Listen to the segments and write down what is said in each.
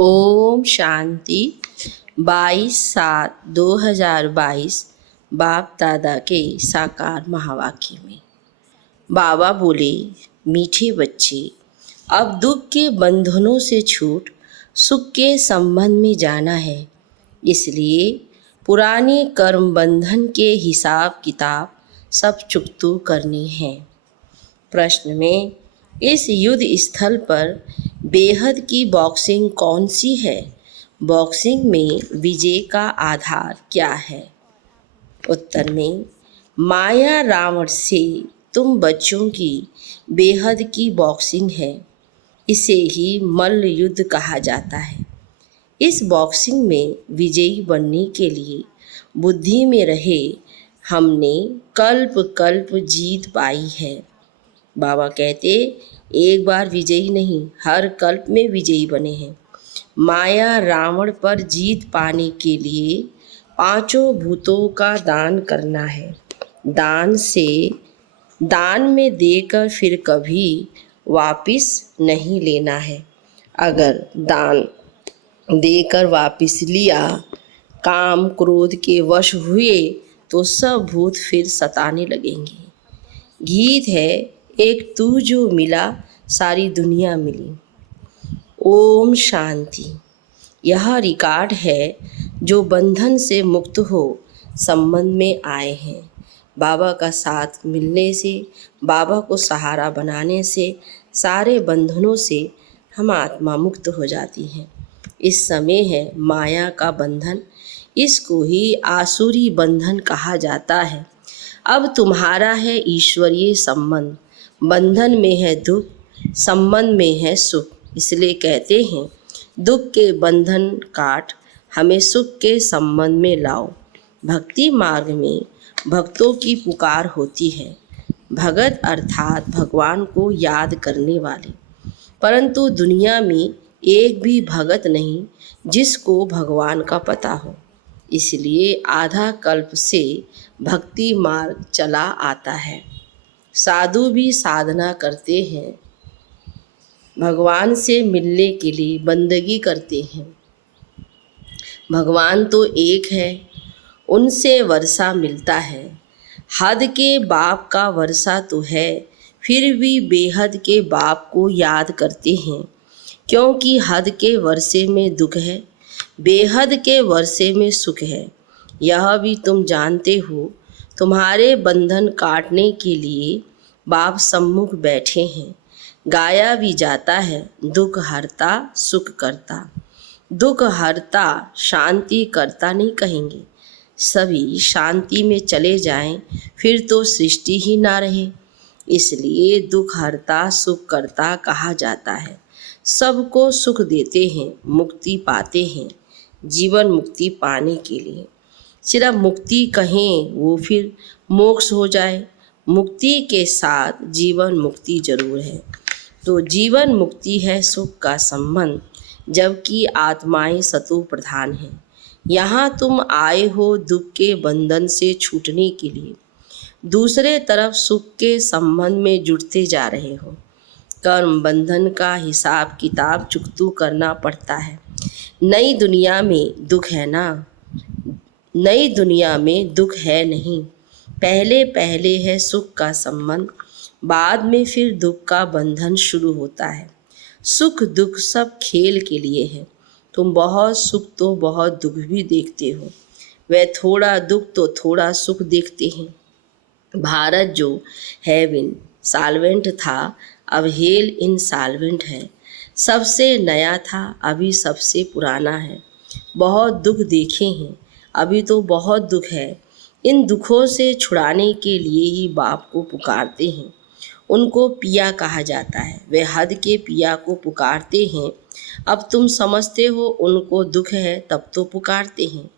ओम शांति। 22/7/2022 बाप दादा के साकार महावाक्य में बाबा बोले, मीठे बच्चे, अब दुख के बंधनों से छूट सुख के संबंध में जाना है। इसलिए पुराने कर्म बंधन के हिसाब किताब सब चुकतू करने हैं। प्रश्न में, इस युद्ध स्थल पर बेहद की बॉक्सिंग कौन सी है? बॉक्सिंग में विजय का आधार क्या है? उत्तर में, माया रावण से तुम बच्चों की बेहद की बॉक्सिंग है। इसे ही मल्ल युद्ध कहा जाता है। इस बॉक्सिंग में विजयी बनने के लिए बुद्धि में रहे हमने कल्प कल्प जीत पाई है। बाबा कहते, एक बार विजयी नहीं, हर कल्प में विजयी बने हैं। माया रावण पर जीत पाने के लिए पांचों भूतों का दान करना है। दान में देकर फिर कभी वापिस नहीं लेना है। अगर दान देकर वापिस लिया, काम क्रोध के वश हुए तो सब भूत फिर सताने लगेंगे। गीत है, एक तू जो मिला सारी दुनिया मिली। ओम शांति। यह रिकॉर्ड है जो बंधन से मुक्त हो संबंध में आए हैं। बाबा का साथ मिलने से, बाबा को सहारा बनाने से सारे बंधनों से हम आत्मा मुक्त हो जाती हैं। इस समय है माया का बंधन, इसको ही आसुरी बंधन कहा जाता है। अब तुम्हारा है ईश्वरीय संबंध। बंधन में है दुख, संबंध में है सुख। इसलिए कहते हैं, दुख के बंधन काट, हमें सुख के संबंध में लाओ। भक्ति मार्ग में भक्तों की पुकार होती है। भगत अर्थात भगवान को याद करने वाले। परंतु दुनिया में एक भी भगत नहीं जिसको भगवान का पता हो। इसलिए आधा कल्प से भक्ति मार्ग चला आता है। साधु भी साधना करते हैं, भगवान से मिलने के लिए बंदगी करते हैं। भगवान तो एक है, उनसे वर्षा मिलता है। हद के बाप का वर्षा तो है, फिर भी बेहद के बाप को याद करते हैं, क्योंकि हद के वर्षे में दुख है, बेहद के वर्षे में सुख है। यह भी तुम जानते हो। तुम्हारे बंधन काटने के लिए बाप सम्मुख बैठे हैं। गाया भी जाता है, दुख हरता सुख करता। दुख हरता शांति करता नहीं कहेंगे। सभी शांति में चले जाएं, फिर तो सृष्टि ही ना रहे। इसलिए दुख हरता सुख करता कहा जाता है। सबको सुख देते हैं, मुक्ति पाते हैं। जीवन मुक्ति पाने के लिए सिर्फ मुक्ति कहें, वो फिर मोक्ष हो जाए। मुक्ति के साथ जीवन मुक्ति जरूर है। तो जीवन मुक्ति है सुख का संबंध, जबकि आत्माएं सतो प्रधान हैं। यहाँ तुम आए हो दुख के बंधन से छूटने के लिए, दूसरे तरफ सुख के संबंध में जुड़ते जा रहे हो। कर्म बंधन का हिसाब किताब चुकतू करना पड़ता है। नई दुनिया में दुख है ना, नई दुनिया में दुख है नहीं। पहले पहले है सुख का संबंध, बाद में फिर दुख का बंधन शुरू होता है। सुख दुख सब खेल के लिए है। तुम बहुत सुख तो बहुत दुख भी देखते हो, वह थोड़ा दुख तो थोड़ा सुख देखते हैं। भारत जो हैव सॉल्वेंट था, अब हेल इन सॉल्वेंट है। सबसे नया था, अभी सबसे पुराना है। बहुत दुख देखे हैं, अभी तो बहुत दुख है। इन दुखों से छुड़ाने के लिए ही बाप को पुकारते हैं। उनको पिया कहा जाता है। वे हद के पिया को पुकारते हैं। अब तुम समझते हो उनको दुख है, तब तो पुकारते हैं।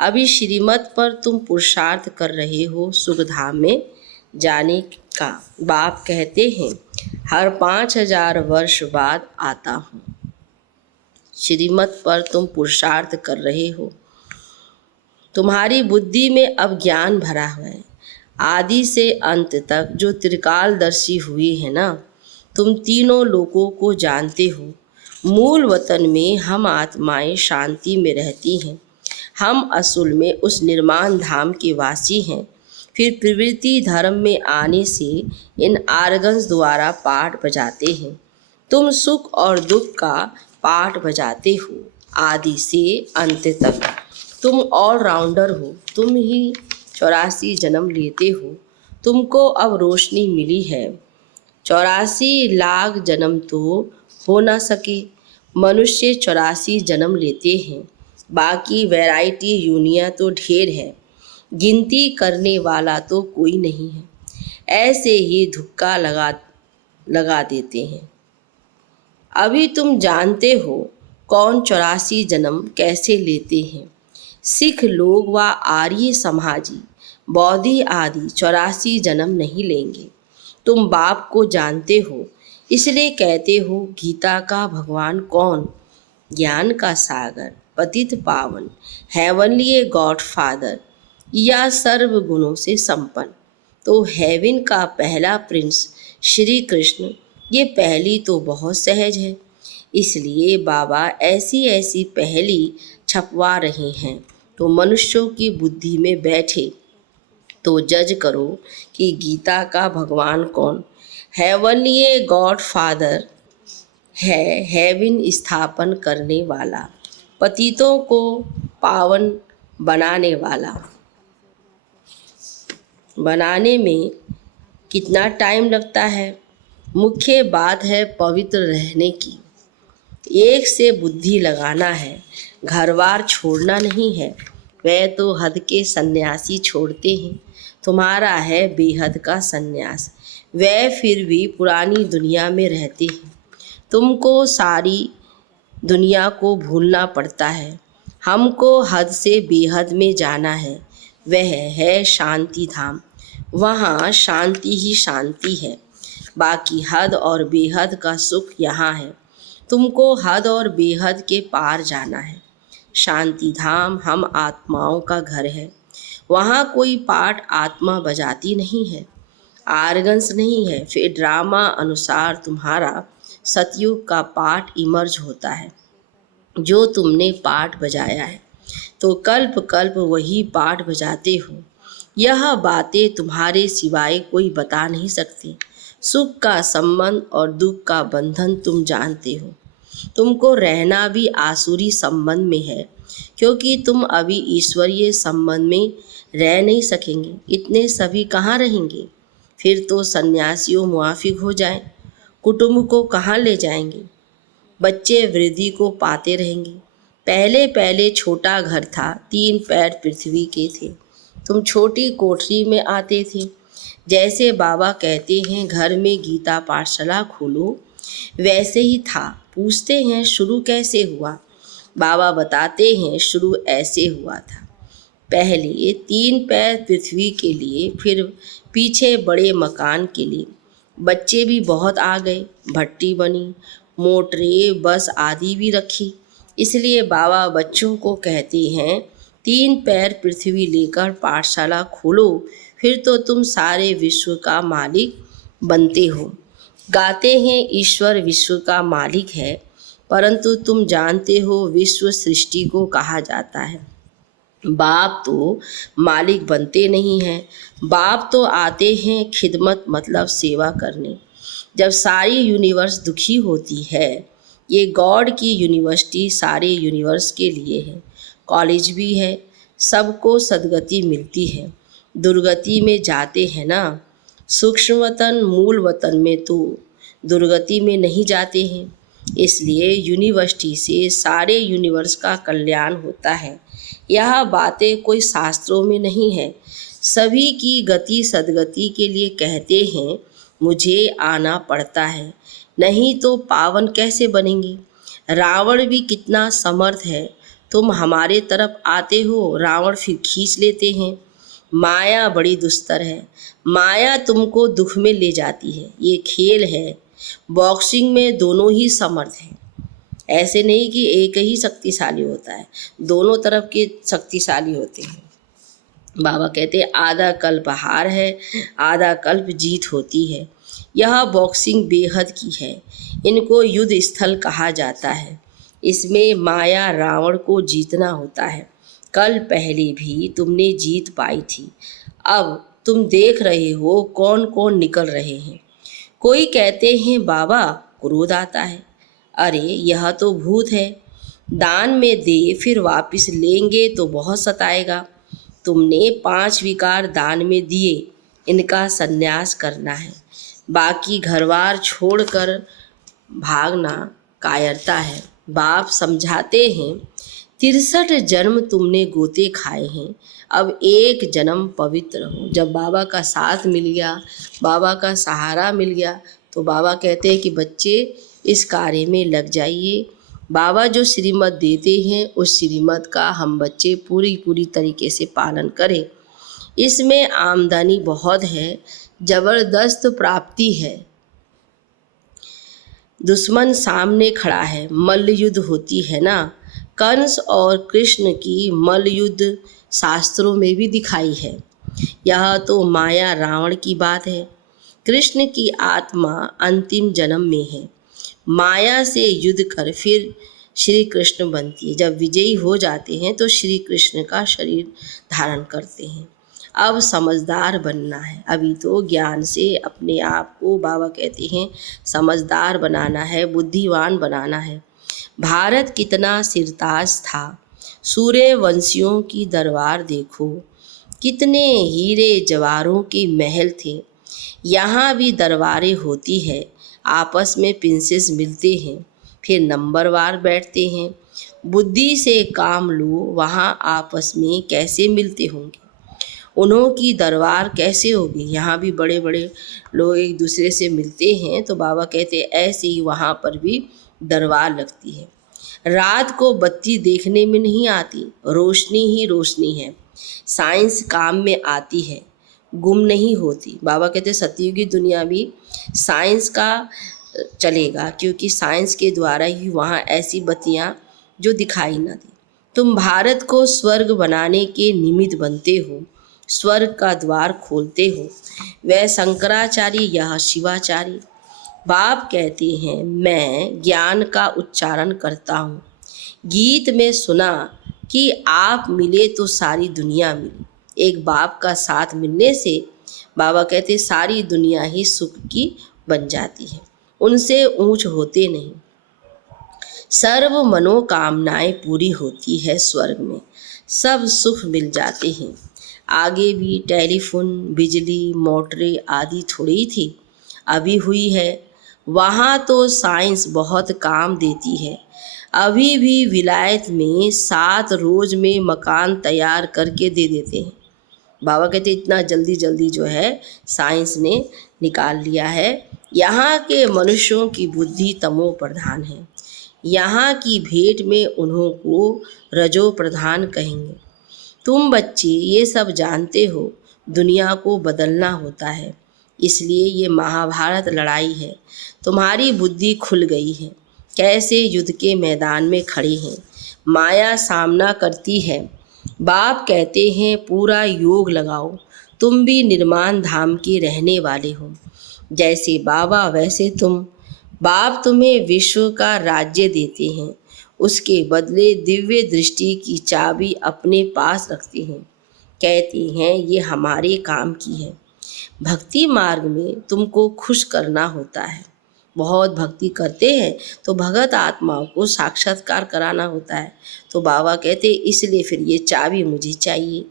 अभी श्रीमत पर तुम पुरुषार्थ कर रहे हो सुखधाम में जाने का। बाप कहते हैं, हर 5000 वर्ष बाद आता हूँ। श्रीमत पर तुम पुरुषार्थ कर रहे हो। तुम्हारी बुद्धि में अब ज्ञान भरा हुआ है। आदि से अंत तक जो त्रिकालदर्शी हुए हैं ना, तुम तीनों लोकों को जानते हो। मूल वतन में हम आत्माएं शांति में रहती हैं। हम असल में उस निर्माण धाम के वासी हैं। फिर प्रवृत्ति धर्म में आने से इन आर्गन्स द्वारा पाठ बजाते हैं। तुम सुख और दुख का पाठ बजाते हो आदि से अंत तक। तुम ऑलराउंडर हो। तुम ही 84 जन्म लेते हो। तुमको अब रोशनी मिली है। 84 लाख जन्म तो हो ना सके। मनुष्य 84 जन्म लेते हैं। बाकी वैरायटी यूनिया तो ढेर है। गिनती करने वाला तो कोई नहीं है। ऐसे ही धुक्का लगा देते हैं। अभी तुम जानते हो कौन 84 जन्म कैसे लेते हैं। सिख लोग व आर्य समाजी बौद्धि आदि 84 जन्म नहीं लेंगे। तुम बाप को जानते हो, इसलिए कहते हो गीता का भगवान कौन? ज्ञान का सागर, पतित पावन, हेवनली गॉड फादर या सर्व गुणों से संपन्न। तो हेवन का पहला प्रिंस श्री कृष्ण, ये पहली तो बहुत सहज है। इसलिए बाबा ऐसी ऐसी पहली छपवा रहे हैं। तो मनुष्यों की बुद्धि में बैठे तो जज करो कि गीता का भगवान कौन? हेवनली गॉड फादर है, हेवन स्थापन करने वाला, पतितों को पावन बनाने वाला। बनाने में कितना टाइम लगता है? मुख्य बात है पवित्र रहने की। एक से बुद्धि लगाना है, घरबार छोड़ना नहीं है। वह तो हद के सन्यासी छोड़ते हैं। तुम्हारा है बेहद का सन्यास। वह फिर भी पुरानी दुनिया में रहते हैं। तुमको सारी दुनिया को भूलना पड़ता है। हमको हद से बेहद में जाना है। वह है शांति धाम। वहाँ शांति ही शांति है। बाकी हद और बेहद का सुख यहाँ है। तुमको हद और बेहद के पार जाना है। शांति धाम हम आत्माओं का घर है। वहाँ कोई पाठ आत्मा बजाती नहीं है, आर्गन्स नहीं है। फिर ड्रामा अनुसार तुम्हारा सतयुग का पाठ इमर्ज होता है, जो तुमने पाठ बजाया है। तो कल्प कल्प वही पाठ बजाते हो। यह बातें तुम्हारे सिवाय कोई बता नहीं सकते। सुख का संबंध और दुख का बंधन तुम जानते हो। तुमको रहना भी आसुरी संबंध में है, क्योंकि तुम अभी ईश्वरीय संबंध में रह नहीं सकेंगे। इतने सभी कहाँ रहेंगे? फिर तो सन्यासियों मुआफिक हो जाएं। कुटुंब को कहाँ ले जाएंगे? बच्चे वृद्धि को पाते रहेंगे। पहले पहले छोटा घर था, 3 पैर पृथ्वी के थे। तुम छोटी कोठरी में आते थे। जैसे बाबा कहते हैं घर में गीता पाठशाला खोलो, वैसे ही था। पूछते हैं शुरू कैसे हुआ? बाबा बताते हैं शुरू ऐसे हुआ था। पहले 3 पैर पृथ्वी के लिए, फिर पीछे बड़े मकान के लिए। बच्चे भी बहुत आ गए। भट्टी बनी, मोटरें, बस आदि भी रखी। इसलिए बाबा बच्चों को कहते हैं 3 पैर पृथ्वी लेकर पाठशाला खोलो, फिर तो तुम सारे विश्व का मालिक बनते हो। गाते हैं ईश्वर विश्व का मालिक है, परंतु तुम जानते हो विश्व सृष्टि को कहा जाता है। बाप तो मालिक बनते नहीं हैं। बाप तो आते हैं खिदमत मतलब सेवा करने। जब सारी यूनिवर्स दुखी होती है, ये गॉड की यूनिवर्सिटी सारे यूनिवर्स के लिए है। कॉलेज भी है, सबको सदगति मिलती है। दुर्गति में जाते हैं ना। सूक्ष्म वतन मूल वतन में तो दुर्गति में नहीं जाते हैं। इसलिए यूनिवर्सिटी से सारे यूनिवर्स का कल्याण होता है। यह बातें कोई शास्त्रों में नहीं है। सभी की गति सदगति के लिए कहते हैं मुझे आना पड़ता है, नहीं तो पावन कैसे बनेंगे? रावण भी कितना समर्थ है। तुम हमारे तरफ आते हो, रावण फिर खींच लेते हैं। माया बड़ी दुस्तर है। माया तुमको दुख में ले जाती है। ये खेल है। बॉक्सिंग में दोनों ही समर्थ हैं। ऐसे नहीं कि एक ही शक्तिशाली होता है, दोनों तरफ के शक्तिशाली होते हैं। बाबा कहते हैं आधा कल्प हार है, आधा कल्प जीत होती है। यह बॉक्सिंग बेहद की है। इनको युद्ध स्थल कहा जाता है। इसमें माया रावण को जीतना होता है। कल पहले भी तुमने जीत पाई थी। अब तुम देख रहे हो कौन कौन निकल रहे हैं। कोई कहते हैं बाबा क्रोध आता है। अरे यह तो भूत है। दान में दे फिर वापस लेंगे तो बहुत सताएगा। तुमने 5 विकार दान में दिए, इनका संन्यास करना है। बाकी घरबार छोड़कर भागना कायरता है। बाप समझाते हैं 63 जन्म तुमने गोते खाए हैं, अब एक जन्म पवित्र हो। जब बाबा का साथ मिल गया, बाबा का सहारा मिल गया, तो बाबा कहते हैं कि बच्चे इस कार्य में लग जाइए। बाबा जो श्रीमत देते हैं उस श्रीमत का हम बच्चे पूरी तरीके से पालन करें। इसमें आमदनी बहुत है, ज़बरदस्त प्राप्ति है। दुश्मन सामने खड़ा है, मल्ल युद्ध होती है ना। कंस और कृष्ण की मल्ल युद्ध शास्त्रों में भी दिखाई है। यह तो माया रावण की बात है। कृष्ण की आत्मा अंतिम जन्म में है। माया से युद्ध कर फिर श्री कृष्ण बनती है। जब विजयी हो जाते हैं तो श्री कृष्ण का शरीर धारण करते हैं। अब समझदार बनना है। अभी तो ज्ञान से अपने आप को बाबा कहते हैं समझदार बनाना है, बुद्धिमान बनाना है। भारत कितना सिरताज था। सूर्यवंशियों की दरबार देखो, कितने हीरे जवाहरों के महल थे। यहाँ भी दरबारें होती है, आपस में प्रिंसेस मिलते हैं, फिर नंबरवार बैठते हैं। बुद्धि से काम लो, वहाँ आपस में कैसे मिलते होंगे। उन्हों की दरबार कैसे होगी। यहाँ भी बड़े बड़े लोग एक दूसरे से मिलते हैं, तो बाबा कहते हैं ऐसे ही वहाँ पर भी दरबार लगती है। रात को बत्ती देखने में नहीं आती, रोशनी ही रोशनी है। साइंस काम में आती है, गुम नहीं होती। बाबा कहते हैं सतयुगी दुनिया भी साइंस का चलेगा, क्योंकि साइंस के द्वारा ही वहाँ ऐसी बत्तियाँ जो दिखाई ना दी। तुम भारत को स्वर्ग बनाने के निमित्त बनते हो, स्वर्ग का द्वार खोलते हो। वह शंकराचार्य, यह शिवाचार्य। बाप कहते हैं मैं ज्ञान का उच्चारण करता हूँ। गीत में सुना कि आप मिले तो सारी दुनिया मिली। एक बाप का साथ मिलने से बाबा कहते सारी दुनिया ही सुख की बन जाती है, उनसे ऊंच होते नहीं। सर्व मनोकामनाएं पूरी होती है स्वर्ग में, सब सुख मिल जाते हैं। आगे भी टेलीफोन, बिजली, मोटरें आदि थोड़ी थी, अभी हुई है। वहाँ तो साइंस बहुत काम देती है। अभी भी विलायत में 7 रोज में मकान तैयार करके दे देते हैं। बाबा कहते इतना जल्दी जल्दी जो है साइंस ने निकाल लिया है। यहाँ के मनुष्यों की बुद्धि तमो प्रधान है। यहाँ की भेंट में उन्हों को रजो प्रधान कहेंगे। तुम बच्चे ये सब जानते हो, दुनिया को बदलना होता है, इसलिए ये महाभारत लड़ाई है। तुम्हारी बुद्धि खुल गई है, कैसे युद्ध के मैदान में खड़े हैं। माया सामना करती है। बाप कहते हैं पूरा योग लगाओ, तुम भी निर्माण धाम के रहने वाले हो। जैसे बाबा वैसे तुम। बाप तुम्हें विश्व का राज्य देते हैं, उसके बदले दिव्य दृष्टि की चाबी अपने पास रखते हैं। कहते हैं ये हमारे काम की है। भक्ति मार्ग में तुमको खुश करना होता है। बहुत भक्ति करते हैं तो भगत आत्माओं को साक्षात्कार कराना होता है। तो बाबा कहते इसलिए फिर ये चाबी मुझे चाहिए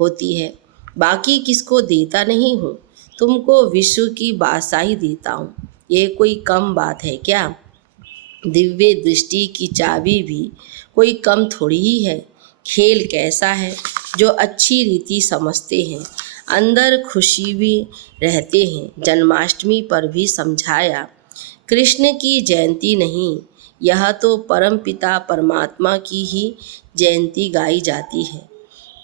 होती है, बाकी किसको देता नहीं हूँ। तुमको विश्व की बादशाही देता हूँ, ये कोई कम बात है क्या। दिव्य दृष्टि की चाबी भी कोई कम थोड़ी ही है। खेल कैसा है, जो अच्छी रीति समझते हैं, अंदर खुशी भी रहते हैं। जन्माष्टमी पर भी समझाया, कृष्ण की जयंती नहीं, यह तो परम पिता परमात्मा की ही जयंती गाई जाती है।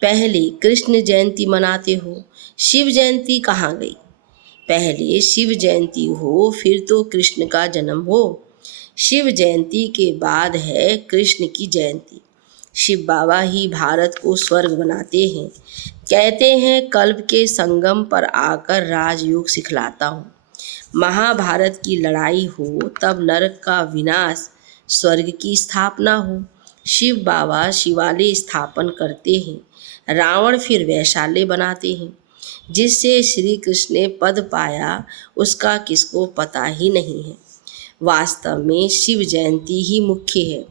पहले कृष्ण जयंती मनाते हो, शिव जयंती कहाँ गई। पहले शिव जयंती हो, फिर तो कृष्ण का जन्म हो। शिव जयंती के बाद है कृष्ण की जयंती। शिव बाबा ही भारत को स्वर्ग बनाते हैं। कहते हैं कल्प के संगम पर आकर राजयोग सिखलाता हूँ। महाभारत की लड़ाई हो तब नरक का विनाश, स्वर्ग की स्थापना हो। शिव बाबा शिवालय स्थापन करते हैं, रावण फिर वैशाल्य बनाते हैं। जिससे श्री कृष्ण ने पद पाया उसका किसको पता ही नहीं है। वास्तव में शिव जयंती ही मुख्य है,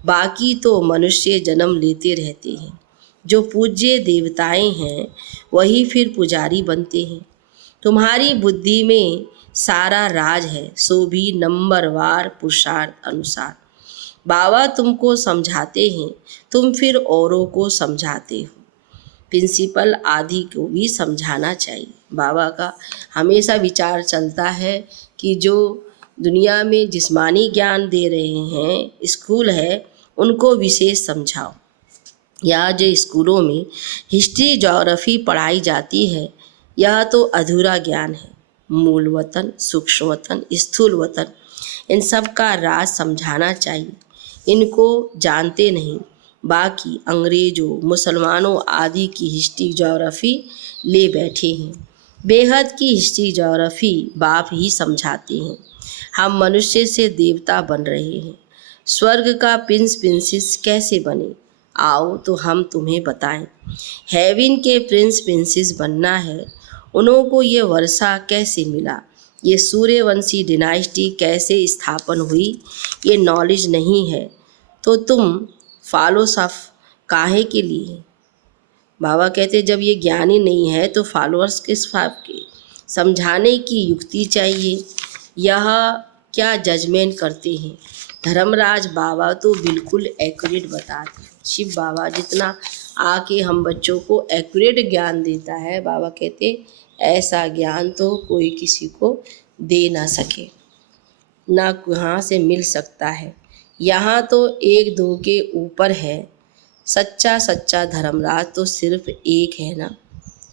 बाकी तो मनुष्य जन्म लेते रहते हैं। जो पूज्य देवताएं हैं वही फिर पुजारी बनते हैं। तुम्हारी बुद्धि में सारा राज है, सो भी नंबरवार पुरुषार्थ अनुसार। बाबा तुमको समझाते हैं, तुम फिर औरों को समझाते हो। प्रिंसिपल आदि को भी समझाना चाहिए। बाबा का हमेशा विचार चलता है कि जो दुनिया में जिस्मानी ज्ञान दे रहे हैं स्कूल है, उनको विशेष समझाओ। या जो स्कूलों में हिस्ट्री ज्योग्राफी पढ़ाई जाती है, यह तो अधूरा ज्ञान है। मूल वतन, सूक्ष्म वतन, स्थूल वतन, इन सब का राज समझाना चाहिए। इनको जानते नहीं। बाकी अंग्रेजों, मुसलमानों आदि की हिस्ट्री ज्योग्राफी ले बैठे हैं। बेहद की हिस्ट्री ज्योग्राफी बाप ही समझाते हैं। हम मनुष्य से देवता बन रहे हैं। स्वर्ग का प्रिंस प्रिंसेस कैसे बने, आओ तो हम तुम्हें बताएं। हेवन के प्रिंस प्रिंसेस बनना है, उनको ये वर्षा कैसे मिला, ये सूर्यवंशी डिनाइस्टी कैसे स्थापन हुई, ये नॉलेज नहीं है तो तुम फॉलोसफ काहे के लिए। बाबा कहते जब ये ज्ञानी नहीं है तो फॉलोअर्स किस फाप के। समझाने की युक्ति चाहिए। यह क्या जजमेंट करते हैं। धर्मराज बाबा तो बिल्कुल एक्यूरेट बताते हैं। शिव बाबा जितना आके हम बच्चों को एक्यूरेट ज्ञान देता है, बाबा कहते ऐसा ज्ञान तो कोई किसी को दे ना सके, ना कहाँ से मिल सकता है। यहाँ तो एक दो के ऊपर है। सच्चा सच्चा धर्मराज तो सिर्फ एक है ना,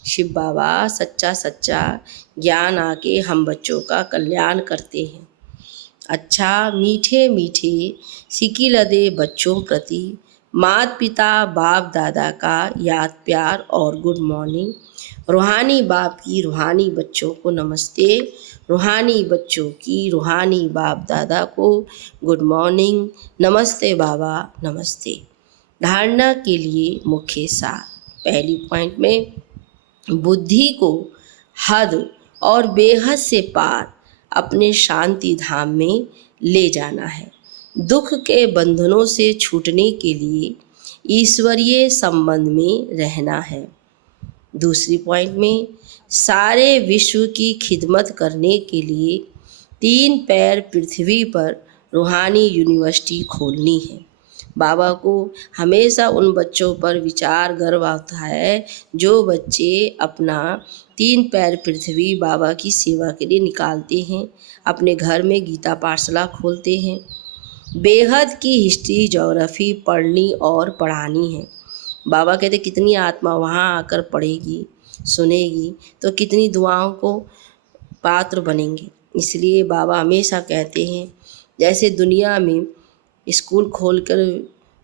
शिव बाबा। सच्चा सच्चा ज्ञान आके हम बच्चों का कल्याण करते हैं। अच्छा मीठे मीठे सिकी लदे बच्चों प्रति माता पिता बाप दादा का याद प्यार और गुड मॉर्निंग। रूहानी बाप की रूहानी बच्चों को नमस्ते, रूहानी बच्चों की रूहानी बाप दादा को गुड मॉर्निंग। नमस्ते बाबा, नमस्ते। धारणा के लिए मुख्य सार। पहली पॉइंट में बुद्धि को हद और बेहद से पार अपने शांति धाम में ले जाना है। दुख के बंधनों से छूटने के लिए ईश्वरीय संबंध में रहना है। दूसरी पॉइंट में सारे विश्व की खिदमत करने के लिए 3 पैर पृथ्वी पर रूहानी यूनिवर्सिटी खोलनी है। बाबा को हमेशा उन बच्चों पर विचार गर्व आता है जो बच्चे अपना 3 पैर पृथ्वी बाबा की सेवा के लिए निकालते हैं, अपने घर में गीता पाठशाला खोलते हैं। बेहद की हिस्ट्री ज्योग्राफी पढ़नी और पढ़ानी है। बाबा कहते कितनी आत्मा वहाँ आकर पढ़ेगी, सुनेगी तो कितनी दुआओं को पात्र बनेंगे। इसलिए बाबा हमेशा कहते हैं जैसे दुनिया में स्कूल खोलकर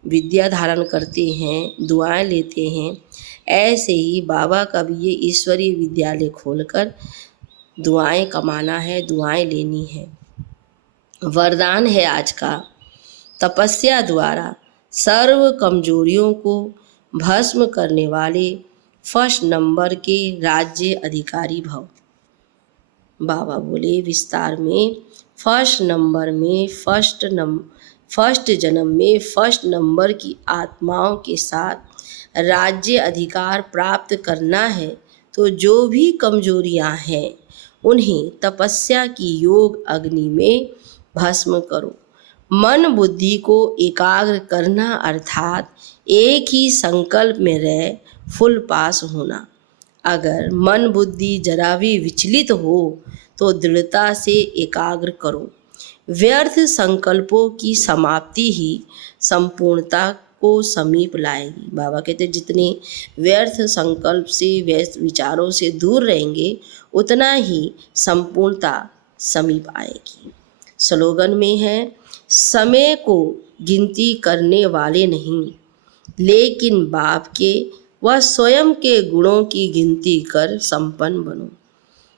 विद्या धारण करते हैं, दुआएं लेते हैं, ऐसे ही बाबा का भी ये ईश्वरीय विद्यालय खोलकर दुआएं कमाना है, दुआएं लेनी है। वरदान है आज का, तपस्या द्वारा सर्व कमजोरियों को भस्म करने वाले फर्स्ट नंबर के राज्य अधिकारी भव। बाबा बोले विस्तार में, फर्स्ट नंबर में फर्स्ट जन्म में फर्स्ट नंबर की आत्माओं के साथ राज्य अधिकार प्राप्त करना है तो जो भी कमजोरियां हैं उन्हें तपस्या की योग अग्नि में भस्म करो। मन बुद्धि को एकाग्र करना अर्थात एक ही संकल्प में रह फुल पास होना। अगर मन बुद्धि जरा भी विचलित हो तो दृढ़ता से एकाग्र करो। व्यर्थ संकल्पों की समाप्ति ही संपूर्णता को समीप लाएगी। बाबा कहते जितने व्यर्थ संकल्प से व्यर्थ विचारों से दूर रहेंगे उतना ही संपूर्णता समीप आएगी। स्लोगन में है, समय को गिनती करने वाले नहीं लेकिन बाप के व स्वयं के गुणों की गिनती कर संपन्न बनो।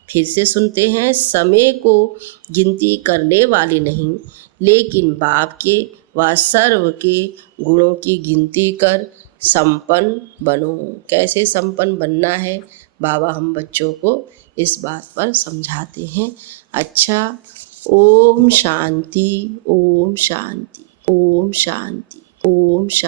फिर से सुनते हैं, समय को गिनती करने वाले नहीं, लेकिन बाप के व सर्व के गुणों की गिनती कर संपन्न बनो। कैसे संपन्न बनना है, बाबा हम बच्चों को इस बात पर समझाते हैं। अच्छा, ओम शांति, ओम शांति, ओम शांति, ओम शांति।